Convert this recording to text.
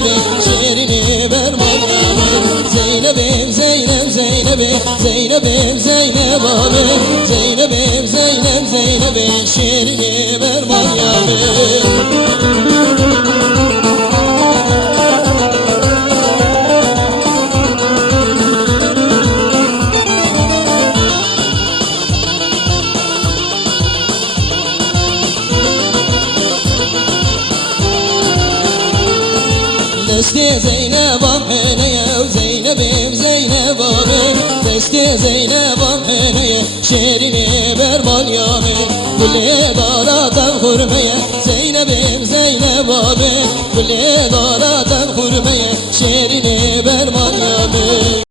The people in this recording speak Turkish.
Zeynep'im şerini ver Meryem'im. Zeynep'im Zeynep Zeynep'im Zeynep'im Zeynep abi. Zeynep'im Zeynep Zeynep'im şerini ver Meryem'im. Deste Zeynep amheneye Zeynep'im Zeynep abi. Deste Zeynep amheneye şerini ver Meryem'im. Gülle daratan hurmeye Zeynep'im Zeynep abi. Gülle daratan hurmeye şerini